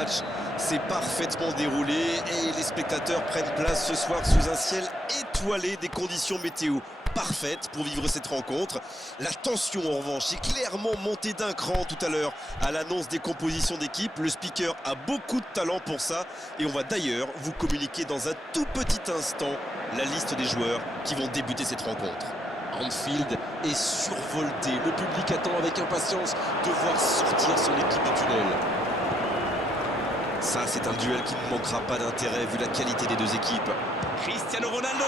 match s'est parfaitement déroulé et les spectateurs prennent place ce soir sous un ciel étoilé, des conditions météo parfaites pour vivre cette rencontre. La tension en revanche est clairement montée d'un cran tout à l'heure à l'annonce des compositions d'équipe. Le speaker a beaucoup de talent pour ça et on va d'ailleurs vous communiquer dans un tout petit instant la liste des joueurs qui vont débuter cette rencontre. Anfield est survolté, le public attend avec impatience de voir sortir son équipe du tunnel. Ça, c'est un duel qui ne manquera pas d'intérêt vu la qualité des deux équipes. Cristiano Ronaldo.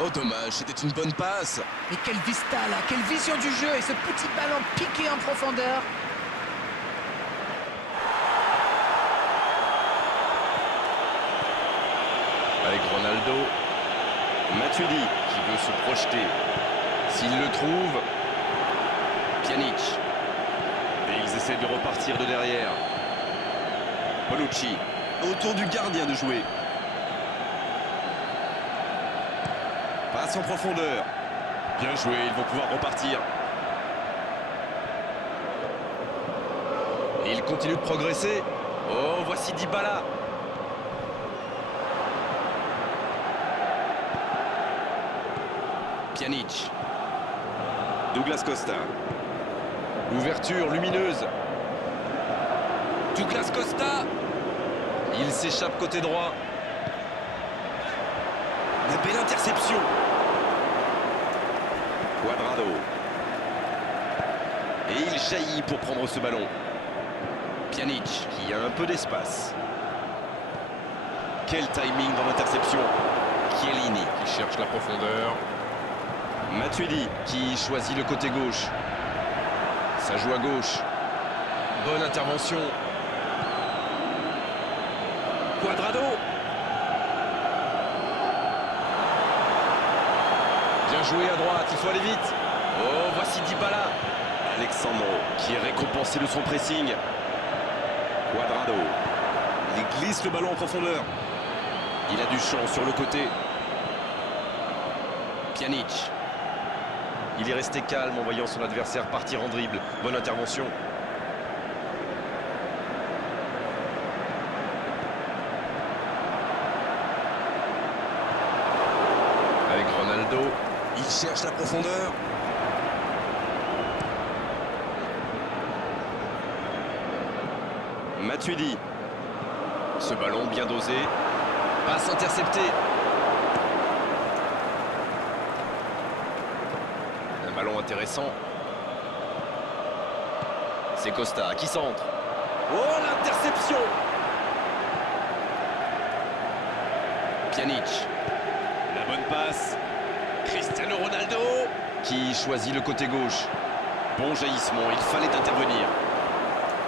Oh dommage, c'était une bonne passe. Mais quelle vista là, quelle vision du jeu et ce petit ballon piqué en profondeur. Avec Ronaldo, Matuidi qui veut se projeter. S'il le trouve, Pjanic. Et ils essaient de repartir de derrière. Bonucci, autour du gardien de jouer. Passe en profondeur. Bien joué, ils vont pouvoir repartir. Et il continue de progresser. Oh, voici Dybala. Pjanic. Douglas Costa. Ouverture lumineuse. Douglas Costa. Il s'échappe côté droit. La belle interception. Cuadrado. Et il jaillit pour prendre ce ballon. Pjanic qui a un peu d'espace. Quel timing dans l'interception. Chiellini qui cherche la profondeur. Matuidi qui choisit le côté gauche. Ça joue à gauche. Bonne intervention. Cuadrado. Bien joué à droite, il faut aller vite. Oh, voici Dybala. Alexandro qui est récompensé de son pressing. Cuadrado. Il glisse le ballon en profondeur. Il a du champ sur le côté. Pjanic. Il est resté calme en voyant son adversaire partir en dribble. Bonne intervention. Avec Ronaldo, il cherche la profondeur. Matuidi. Ce ballon bien dosé. Passe interceptée. Un ballon intéressant. C'est Costa qui centre. Oh, l'interception! Pjanic. La bonne passe. Cristiano Ronaldo qui choisit le côté gauche. Bon jaillissement, il fallait intervenir.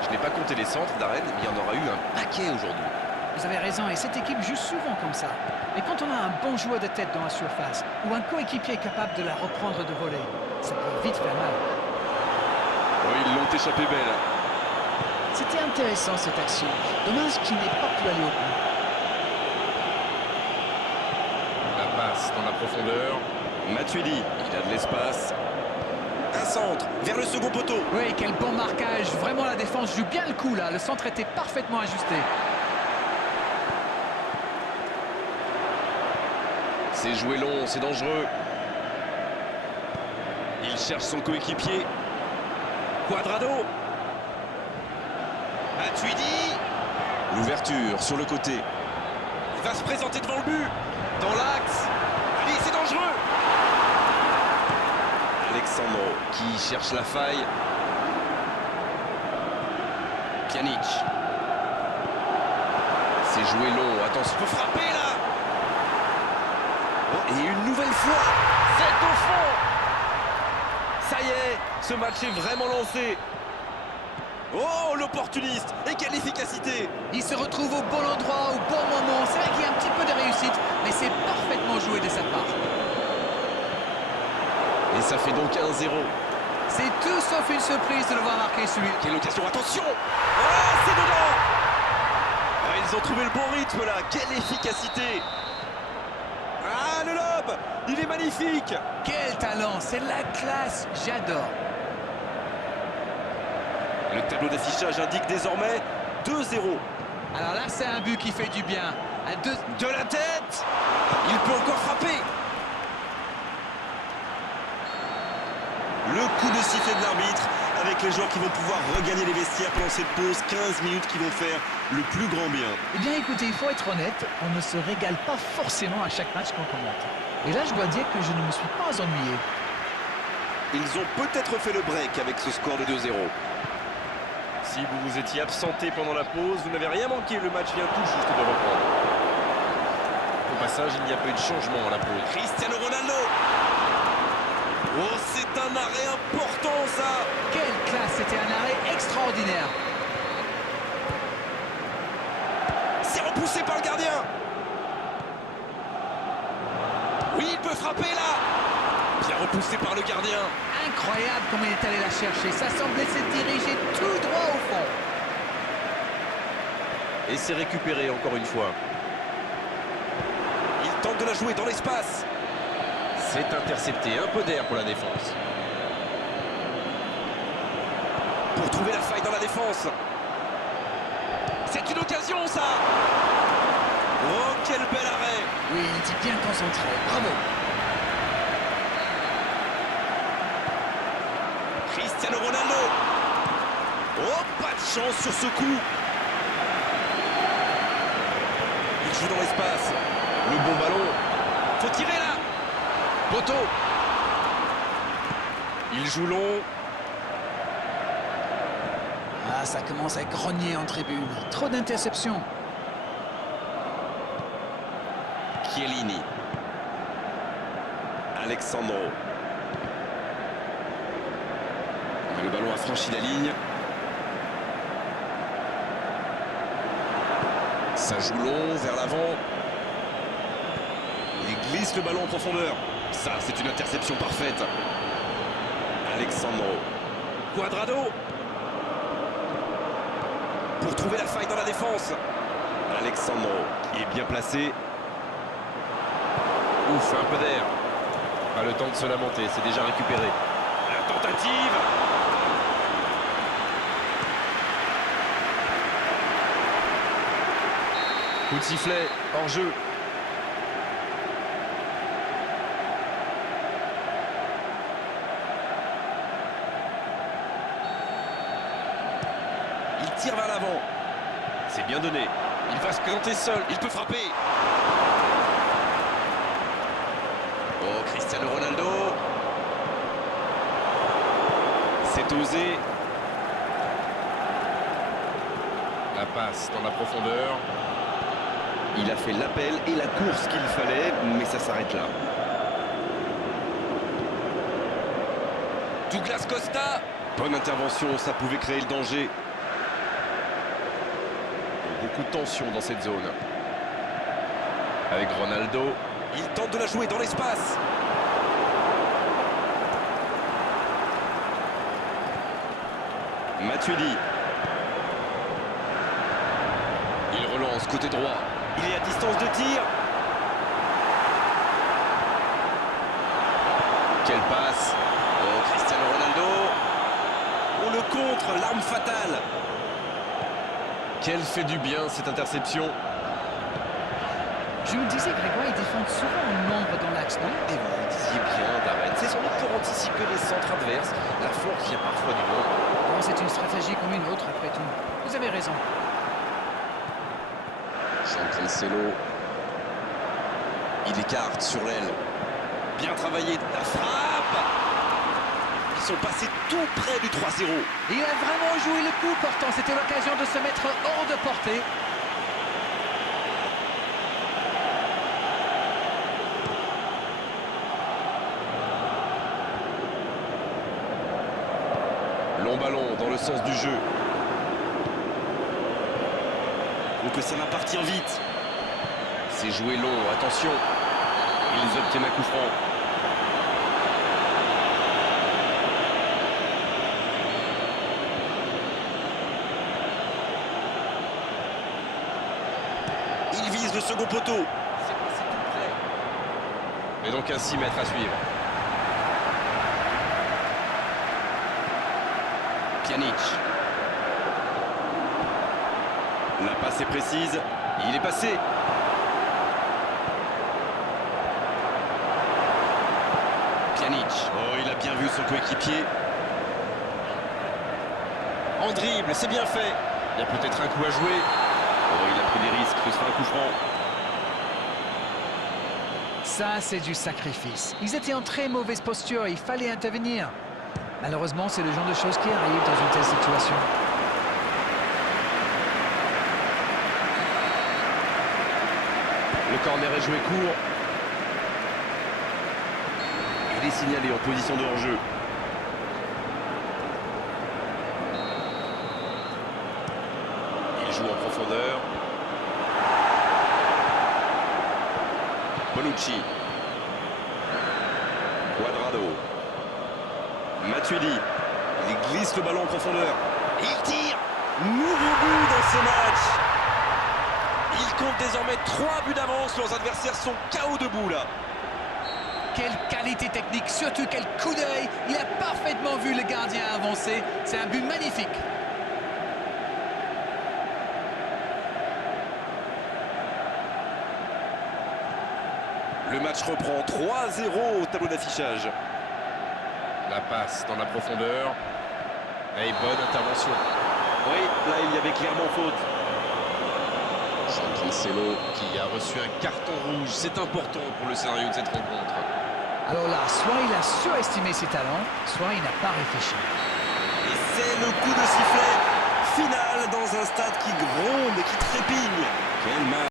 Je n'ai pas compté les centres d'Arène, mais il y en aura eu un paquet aujourd'hui. Vous avez raison et cette équipe joue souvent comme ça. Mais quand on a un bon joueur de tête dans la surface ou un coéquipier capable de la reprendre de voler, ça peut vite faire mal. Oh, ils l'ont échappé belle. C'était intéressant cette action. Dommage qu'il n'ait pas pu aller au bout. La passe dans la profondeur. Matuidi, il a de l'espace. Un centre vers le second poteau. Oui, quel bon marquage. Vraiment, la défense joue bien le coup là. Le centre était parfaitement ajusté. C'est joué long, c'est dangereux. Il cherche son coéquipier. Cuadrado. Matuidi. L'ouverture sur le côté. Il va se présenter devant le but. Dans l'axe. Allez, c'est dangereux. Alexandro qui cherche la faille. Pjanic. C'est joué long. Attention, il faut frapper là. Oh, et une nouvelle fois. C'est au fond. Ça y est, ce match est vraiment lancé. Oh, l'opportuniste. Et quelle efficacité. Il se retrouve au bon endroit, au bon moment. C'est vrai qu'il y a un petit peu de réussite, mais c'est parfaitement joué de sa part. Et ça fait donc 1-0. C'est tout sauf une surprise de le voir marquer celui. Quelle occasion, attention. Oh, c'est dedans. Ah, ils ont trouvé le bon rythme là. Quelle efficacité. Ah, le lob. Il est magnifique. Quel talent, c'est la classe, j'adore. Le tableau d'affichage indique désormais 2-0. Alors là, c'est un but qui fait du bien. À deux... De la tête. Il peut encore frapper. Le coup de sifflet de l'arbitre avec les joueurs qui vont pouvoir regagner les vestiaires pendant cette pause. 15 minutes qui vont faire le plus grand bien. Eh bien, écoutez, il faut être honnête, on ne se régale pas forcément à chaque match qu'on commente. Et là, je dois dire que je ne me suis pas ennuyé. Ils ont peut-être fait le break avec ce score de 2-0. Si vous vous étiez absenté pendant la pause, vous n'avez rien manqué. Le match vient tout juste de reprendre. Au passage, il n'y a pas eu de changement à la pause. Cristiano Ronaldo. Oh, c'est un arrêt important, ça. Quelle classe, c'était un arrêt extraordinaire. C'est repoussé par le gardien. Oui, il peut frapper, là. Bien repoussé par le gardien. Incroyable comme il est allé la chercher. Ça semblait se diriger tout droit au fond. Et c'est récupéré encore une fois. Il tente de la jouer dans l'espace. C'est intercepté. Un peu d'air pour la défense. Pour trouver la faille dans la défense. C'est une occasion, ça. Oh, quel bel arrêt. Oui, il était bien concentré. Bravo. Cristiano Ronaldo. Oh, pas de chance sur ce coup. Il joue dans l'espace. Le bon ballon. Faut tirer là. Poteau. Il joue long. Ah, ça commence à grogner en tribune. Trop d'interceptions. Chiellini. Alexandro. Mais le ballon a franchi la ligne. Ça joue long vers l'avant. Il glisse le ballon en profondeur. Ça, c'est une interception parfaite. Alexandro. Cuadrado. Pour trouver la faille dans la défense. Alexandro. Il est bien placé. Ouf, un peu d'air. Pas le temps de se lamenter, c'est déjà récupéré. La tentative. Coup de sifflet, hors jeu. Il tire vers l'avant. C'est bien donné. Il va se présenter seul. Il peut frapper. Oh, Cristiano Ronaldo. C'est osé. La passe dans la profondeur. Il a fait l'appel et la course qu'il fallait, mais ça s'arrête là. Douglas Costa. Bonne intervention, ça pouvait créer le danger. Beaucoup de tension dans cette zone. Avec Ronaldo. Il tente de la jouer dans l'espace. Matuidi. Il relance côté droit. Il est à distance de tir. Quelle passe. Oh, Cristiano Ronaldo. On le contre, l'arme fatale. Quelle fait du bien cette interception. Je me disais, Grégoire, ils défendent souvent en nombre dans l'axe, non? Et vous le disiez bien, Darren. C'est sans doute pour anticiper les centres adverses. La force vient parfois du monde. Bon, c'est une stratégie comme une autre, après tout. Vous avez raison. Jean Cancelo. Il écarte sur l'aile. Bien travaillé. La frappe. Ils sont passés tout près du 3-0. Il a vraiment joué le coup, pourtant. C'était l'occasion de se mettre hors de portée. Long ballon dans le sens du jeu. Faut que ça va partir vite. C'est joué long, attention. Ils obtiennent un coup franc. Il vise le second poteau. C'est passé tout près. Et donc un 6 mètres à suivre. Pjanic. La passe est précise. Il est passé. Pjanic. Oh, il a bien vu son coéquipier. En dribble, c'est bien fait. Il y a peut-être un coup à jouer. Oh, il a pris des risques, ce sera un coup franc. Ça, c'est du sacrifice. Ils étaient en très mauvaise posture, il fallait intervenir. Malheureusement, c'est le genre de choses qui arrivent dans une telle situation. Le corner est joué court. Il est signalé en position de hors-jeu. Il joue en profondeur. Bonucci. Cuadrado. Matuidi. Il glisse le ballon en profondeur. Il tire. Nouveau but dans ce match. Il compte désormais 3 buts d'avance. Leurs adversaires sont KO debout là. Quelle qualité technique, surtout quel coup d'œil. Il a parfaitement vu le gardien avancer. C'est un but magnifique. Le match reprend 3-0 au tableau d'affichage. La passe dans la profondeur. Et bonne intervention. Oui, là il y avait clairement faute. C'est Cancelo qui a reçu un carton rouge. C'est important pour le scénario de cette rencontre. Alors là, soit il a surestimé ses talents, soit il n'a pas réfléchi. Et c'est le coup de sifflet final dans un stade qui gronde et qui trépigne. Quel match!